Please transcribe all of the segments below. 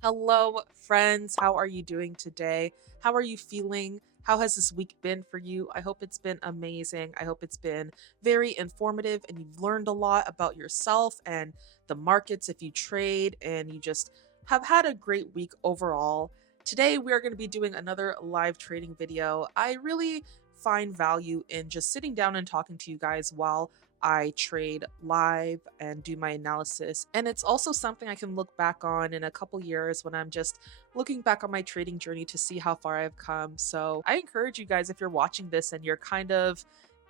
Hello, friends. How are you doing today? How are you feeling? How has this week been for you? I hope it's been amazing. I hope it's been very informative and you've learned a lot about yourself and the markets if you trade and you just have had a great week overall. Today, we are going to be doing another live trading video. I really find value in just sitting down and talking to you guys while I trade live and do my analysis. And it's also something I can look back on in a couple years when I'm just looking back on my trading journey to see how far I've come. So I encourage you guys, if you're watching this and you're kind of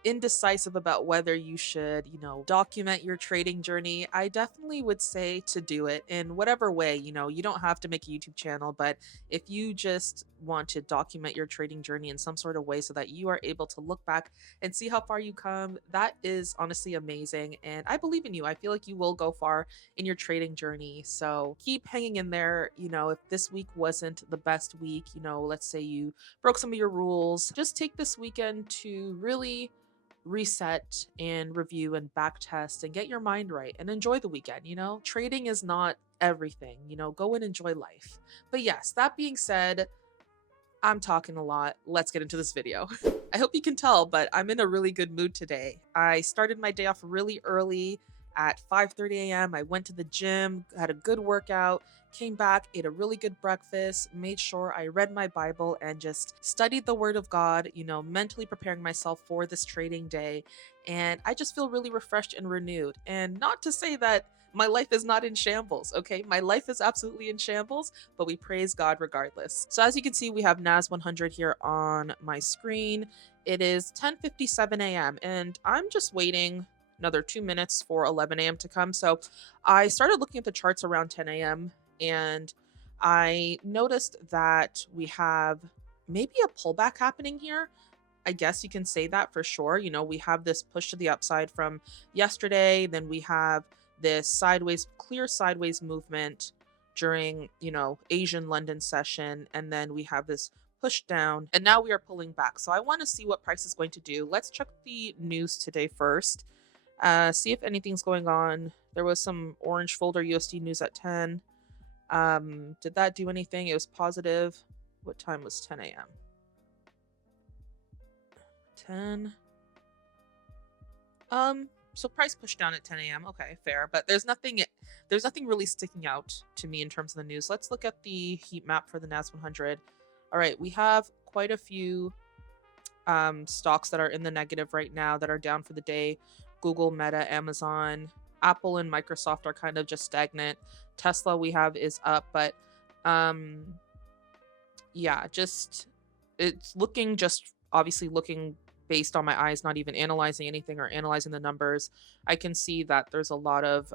indecisive about whether you should, document your trading journey, I definitely would say to do it in whatever way. You don't have to make a YouTube channel, but if you just want to document your trading journey in some sort of way so that you are able to look back and see how far you come, that is honestly amazing. And I believe in you. I feel like you will go far in your trading journey. So keep hanging in there. If this week wasn't the best week, let's say you broke some of your rules, just take this weekend to really reset and review and back test and get your mind right and enjoy the weekend. Trading is not everything. Go and enjoy life. But yes, that being said, I'm talking a lot. Let's get into this video. I hope you can tell, but I'm in a really good mood today. I started my day off really early at 5:30 a.m. I went to the gym, had a good workout, came back, ate a really good breakfast, made sure I read my Bible and just studied the Word of God, mentally preparing myself for this trading day. And I just feel really refreshed and renewed. And not to say that my life is not in shambles, okay? My life is absolutely in shambles, but we praise God regardless. So as you can see, we have NAS100 here on my screen. It is 10:57 a.m. and I'm just waiting another 2 minutes for 11 a.m. to come. So I started looking at the charts around 10 a.m. and I noticed that we have maybe a pullback happening here. I guess you can say that for sure. We have this push to the upside from yesterday, then we have this clear sideways movement during, Asian London session, and then we have this push down, and now we are pulling back. So I want to see what price is going to do. Let's check the news today first. See if anything's going on. There was some orange folder USD news at 10. Did that do anything? It was positive. What time was 10 a.m.? 10. So price pushed down at 10 a.m. Okay, fair. But there's nothing really sticking out to me in terms of the news. Let's look at the heat map for the NAS100. All right, we have quite a few stocks that are in the negative right now that are down for the day. Google, Meta, Amazon, Apple, and Microsoft are kind of just stagnant. Tesla we have is up, but yeah, it's looking just obviously looking based on my eyes, not even analyzing anything or analyzing the numbers. I can see that there's a lot of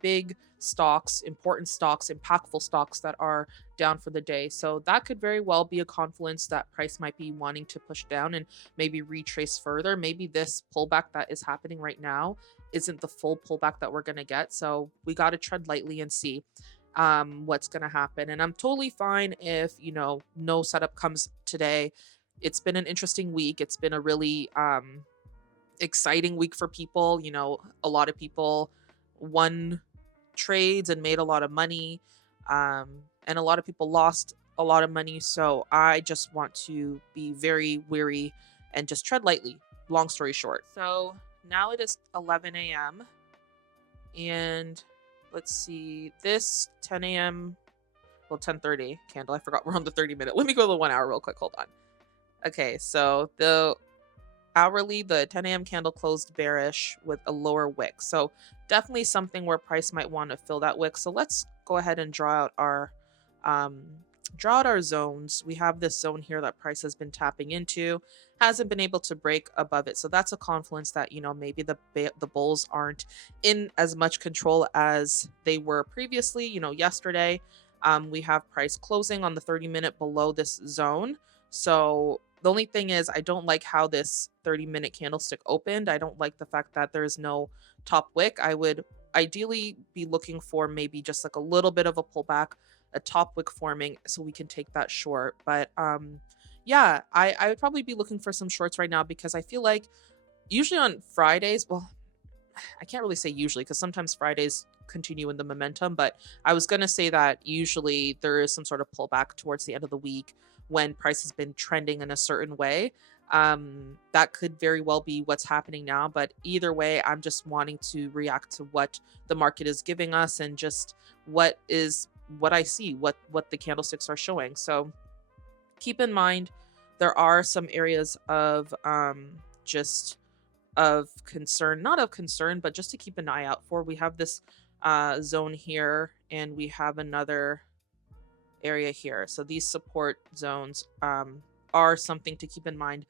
big stocks, important stocks, impactful stocks that are down for the day. So that could very well be a confluence that price might be wanting to push down and maybe retrace further. Maybe this pullback that is happening right now isn't the full pullback that we're going to get. So we got to tread lightly and see what's going to happen. And I'm totally fine if, no setup comes today. It's been an interesting week. It's been a really exciting week for people. A lot of people won trades and made a lot of money. And a lot of people lost a lot of money. So I just want to be very wary and just tread lightly. Long story short. So now it is 11 a.m. And let's see, this 10 a.m. Well, 10:30 candle. I forgot we're on the 30-minute. Let me go to the 1 hour real quick. Hold on. Okay, so the hourly, the 10 a.m. candle closed bearish with a lower wick. So definitely something where price might want to fill that wick. So let's go ahead and draw out our zones. We have this zone here that price has been tapping into, hasn't been able to break above it. So that's a confluence that, maybe the bulls aren't in as much control as they were previously. Yesterday, we have price closing on the 30-minute below this zone. So the only thing is I don't like how this 30-minute candlestick opened. I don't like the fact that there is no top wick. I would ideally be looking for maybe just like a little bit of a pullback, a top wick forming so we can take that short. But yeah, I would probably be looking for some shorts right now because I feel like usually on Fridays, well, I can't really say usually because sometimes Fridays continue in the momentum, but I was going to say that usually there is some sort of pullback towards the end of the week when price has been trending in a certain way. That could very well be what's happening now, but either way, I'm just wanting to react to what the market is giving us and just what I see, what the candlesticks are showing. So keep in mind there are some areas of just of concern, not of concern, but just to keep an eye out for. We have this zone here, and we have another area here. So these support zones are something to keep in mind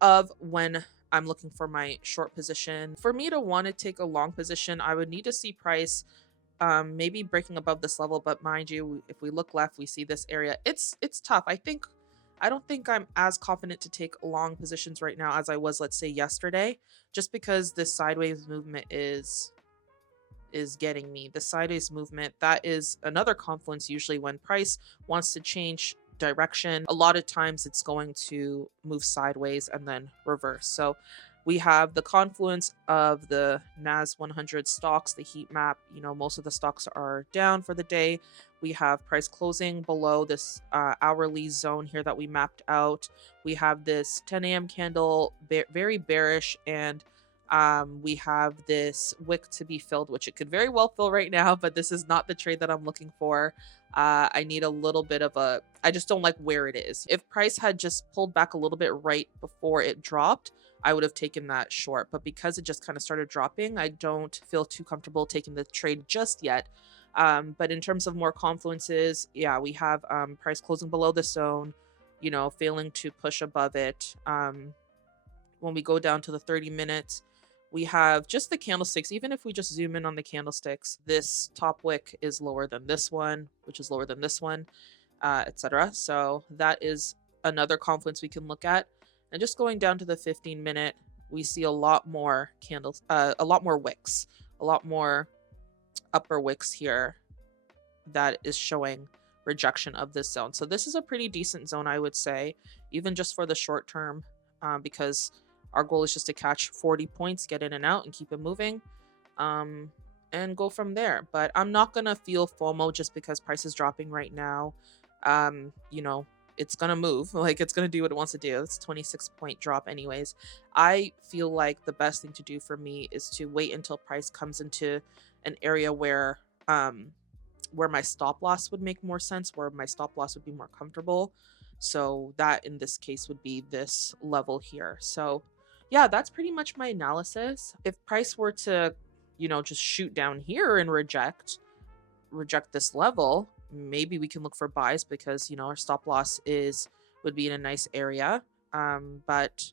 of when I'm looking for my short position. For me to want to take a long position, I would need to see price maybe breaking above this level. But mind you, if we look left, we see this area. It's tough. I don't think I'm as confident to take long positions right now as I was, let's say, yesterday, just because this sideways movement is getting me. The sideways movement, that is another confluence. Usually when price wants to change direction, a lot of times it's going to move sideways and then reverse. So we have the confluence of the NAS100 stocks, the heat map. Most of the stocks are down for the day. We have price closing below this hourly zone here that we mapped out. We have this 10 a.m. candle, very bearish, and we have this wick to be filled, which it could very well fill right now, but this is not the trade that I'm looking for. I need a little bit of I just don't like where it is. If price had just pulled back a little bit right before it dropped, I would have taken that short. But because it just kind of started dropping, I don't feel too comfortable taking the trade just yet. But in terms of more confluences, yeah, we have price closing below the zone, failing to push above it. When we go down to the 30 minutes, we have just the candlesticks. Even if we just zoom in on the candlesticks, this top wick is lower than this one, which is lower than this one, etc. So that is another confluence we can look at. And just going down to the 15-minute, we see a lot more candles, a lot more wicks, a lot more upper wicks here that is showing rejection of this zone. So this is a pretty decent zone, I would say, even just for the short term, because our goal is just to catch 40 points, get in and out, and keep it moving, and go from there. But I'm not going to feel FOMO just because price is dropping right now. It's going to move. Like, it's going to do what it wants to do. It's 26-point drop anyways. I feel like the best thing to do for me is to wait until price comes into an area where my stop loss would make more sense, where my stop loss would be more comfortable. So that in this case would be this level here. So yeah, that's pretty much my analysis. If price were to, just shoot down here and reject this level, maybe we can look for buys because, our stop loss would be in a nice area. But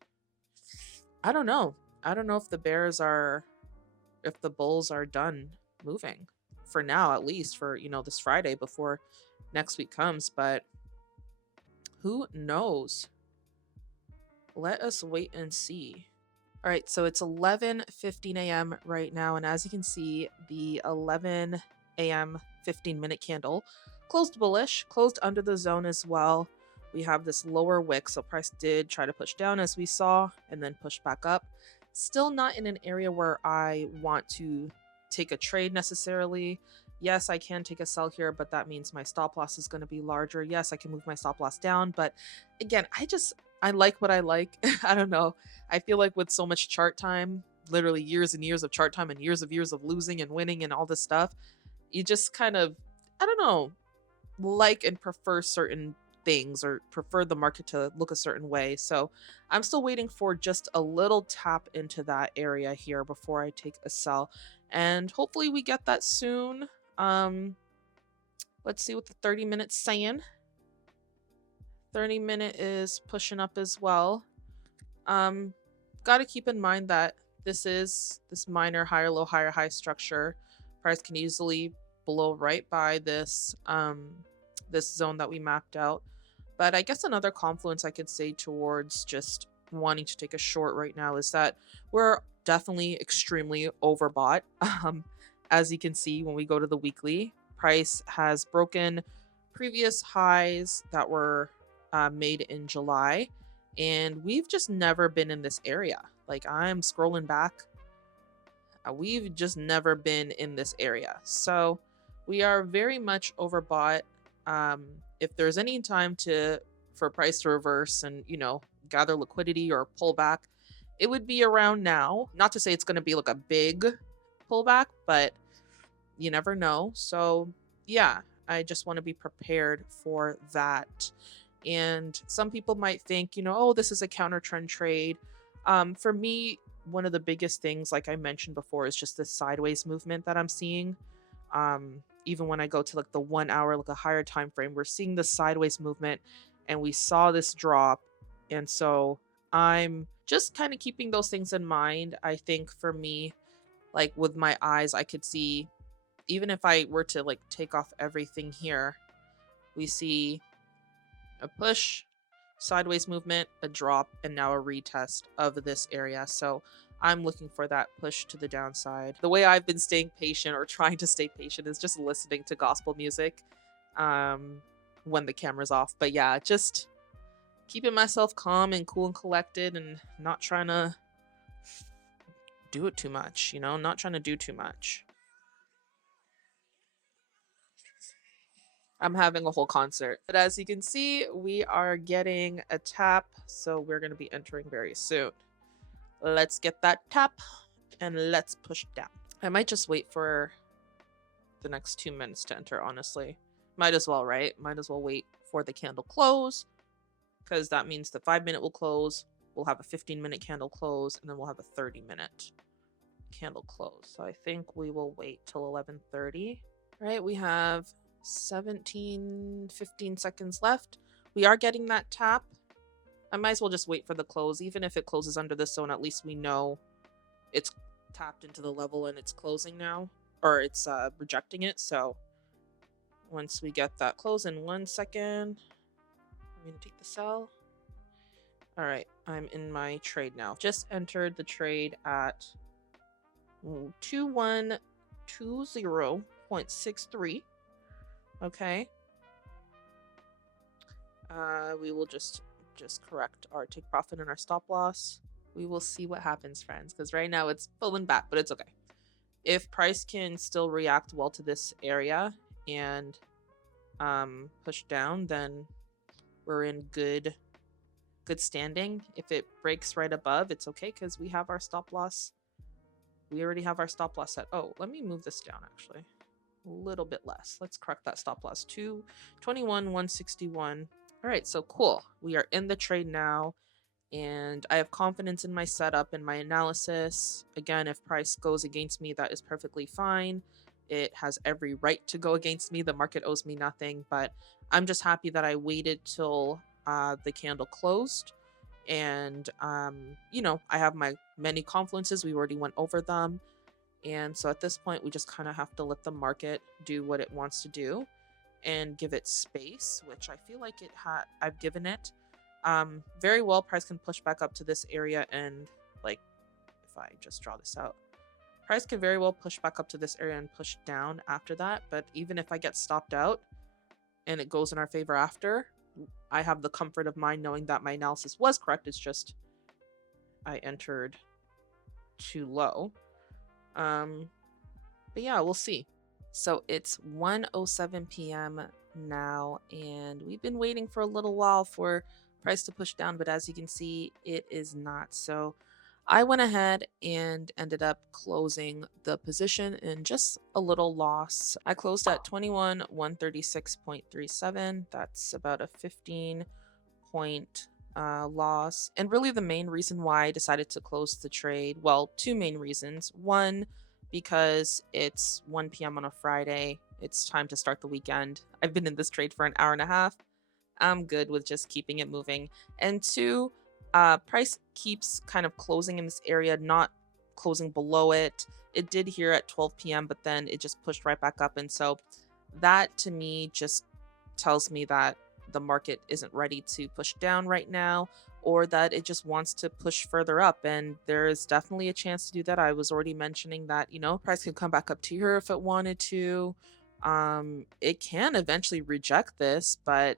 I don't know. I don't know if if the bulls are done moving for now, at least for, this Friday before next week comes, but who knows? Let us wait and see. All right, so it's 11:15 a.m. right now, and as you can see, the 11 a.m. 15-minute candle closed bullish, closed under the zone as well. We have this lower wick, so price did try to push down as we saw, and then push back up. Still not in an area where I want to take a trade necessarily. Yes, I can take a sell here, but that means my stop loss is going to be larger. Yes, I can move my stop loss down, but again, I like what I like. I don't know. I feel like with so much chart time, literally years and years of chart time and years of losing and winning and all this stuff, you just kind of, I don't know, like and prefer certain things or prefer the market to look a certain way. So I'm still waiting for just a little tap into that area here before I take a sell. And hopefully we get that soon. Let's see what the 30 minutes saying. 30-minute is pushing up as well. Got to keep in mind that this is this minor higher low higher high structure. Price can easily blow right by this this zone that we mapped out. But I guess another confluence I could say towards just wanting to take a short right now is that we're definitely extremely overbought. As you can see, when we go to the weekly, price has broken previous highs that were made in July, and we've just never been in this area. Like, I'm scrolling back. we've just never been in this area. So we are very much overbought. If there's any time for price to reverse and, gather liquidity or pull back, it would be around now. Not to say it's going to be like a big pullback, but you never know. So yeah, I just want to be prepared for that. And some people might think, oh, this is a counter trend trade. For me, one of the biggest things, like I mentioned before, is just this sideways movement that I'm seeing. Even when I go to like the 1 hour, like a higher time frame, we're seeing the sideways movement, and we saw this drop. And so I'm just kind of keeping those things in mind. I think for me, like with my eyes, I could see, even if I were to like take off everything here, we see a push, sideways movement, a drop, and now a retest of this area. So I'm looking for that push to the downside. The way I've been staying patient, or trying to stay patient, is just listening to gospel music when the camera's off. But yeah, just keeping myself calm and cool and collected, and not trying to do it too much, not trying to do too much. I'm having a whole concert. But as you can see, we are getting a tap, so we're going to be entering very soon. Let's get that tap, and let's push down. I might just wait for the next 2 minutes to enter, honestly. Might as well, right? Might as well wait for the candle close, because that means the 5-minute will close. We'll have a 15-minute candle close, and then we'll have a 30-minute candle close. So I think we will wait till 11:30. Right, we have 15 seconds left. We are getting that tap. I might as well just wait for the close. Even if it closes under this zone, at least we know it's tapped into the level and it's closing now, or it's rejecting it. So once we get that close in 1 second, I'm going to take the sell. All right, I'm in my trade now. Just entered the trade at 2120.63. Okay. We will just correct our take profit and our stop loss. We will see what happens, friends, because right now it's pulling back, but it's okay. If price can still react well to this area and push down, then we're in good standing. If it breaks right above, it's okay, because we have our stop loss. We already have our stop loss set. Oh, let me move this down actually. A little bit less. Let's correct that stop loss to 21,161. All right, so cool. We are in the trade now, and I have confidence in my setup and my analysis. Again, if price goes against me, that is perfectly fine. It has every right to go against me. The market owes me nothing, but I'm just happy that I waited till the candle closed. And I have my many confluences. We already went over them. And so at this point, we just kind of have to let the market do what it wants to do and give it space, which I feel like I've given it. Very well, price can push back up to this area, and like, if I just draw this out, price can very well push back up to this area and push down after that. But even if I get stopped out and it goes in our favor after, I have the comfort of mind knowing that my analysis was correct. It's just I entered too low. But yeah, we'll see. So it's 1:07 p.m. now, and we've been waiting for a little while for price to push down, but as you can see, it is not. So I went ahead and ended up closing the position in just a little loss. I closed at 21,136.37. That's about a 15-point loss. And really the main reason why I decided to close the trade, well, two main reasons. One, because it's 1 p.m. on a Friday. It's time to start the weekend. I've been in this trade for an hour and a half. I'm good with just keeping it moving. And two, price keeps kind of closing in this area, not closing below it. It did here at 12 p.m., but then it just pushed right back up. And so that to me just tells me that the market isn't ready to push down right now, or that it just wants to push further up. And there is definitely a chance to do that. I was already mentioning that, price can come back up to here if it wanted to. It can eventually reject this, but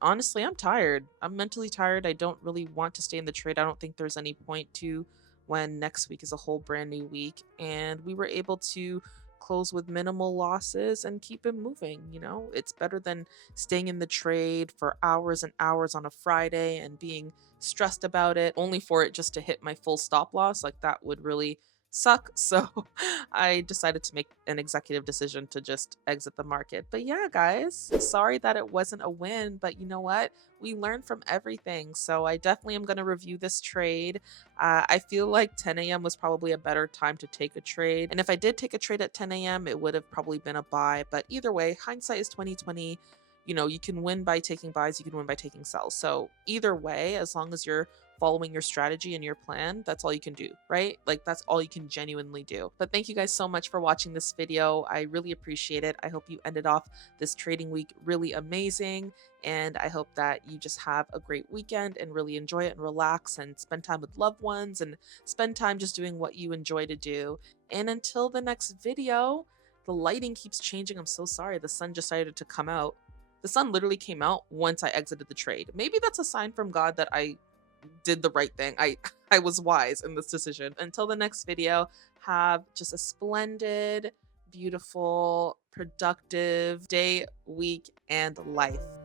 honestly, I'm tired. I'm mentally tired. I don't really want to stay in the trade. I don't think there's any point to when next week is a whole brand new week. And we were able to close with minimal losses and keep it moving. It's better than staying in the trade for hours and hours on a Friday and being stressed about it only for it just to hit my full stop loss. Like, that would really suck. So I decided to make an executive decision to just exit the market. But yeah, guys, sorry that it wasn't a win, but you know what? We learn from everything. So I definitely am going to review this trade. I feel like 10 a.m. was probably a better time to take a trade. And if I did take a trade at 10 a.m., it would have probably been a buy. But either way, hindsight is 2020. You can win by taking buys, you can win by taking sells. So either way, as long as you're following your strategy and your plan, that's all you can do, right? Like, that's all you can genuinely do. But thank you guys so much for watching this video. I really appreciate it. I hope you ended off this trading week really amazing. And I hope that you just have a great weekend and really enjoy it and relax and spend time with loved ones and spend time just doing what you enjoy to do. And until the next video, the lighting keeps changing. I'm so sorry. The sun just decided to come out. The sun literally came out once I exited the trade. Maybe that's a sign from God that I did the right thing. I was wise in this decision. Until the next video, have just a splendid, beautiful, productive day, week, and life.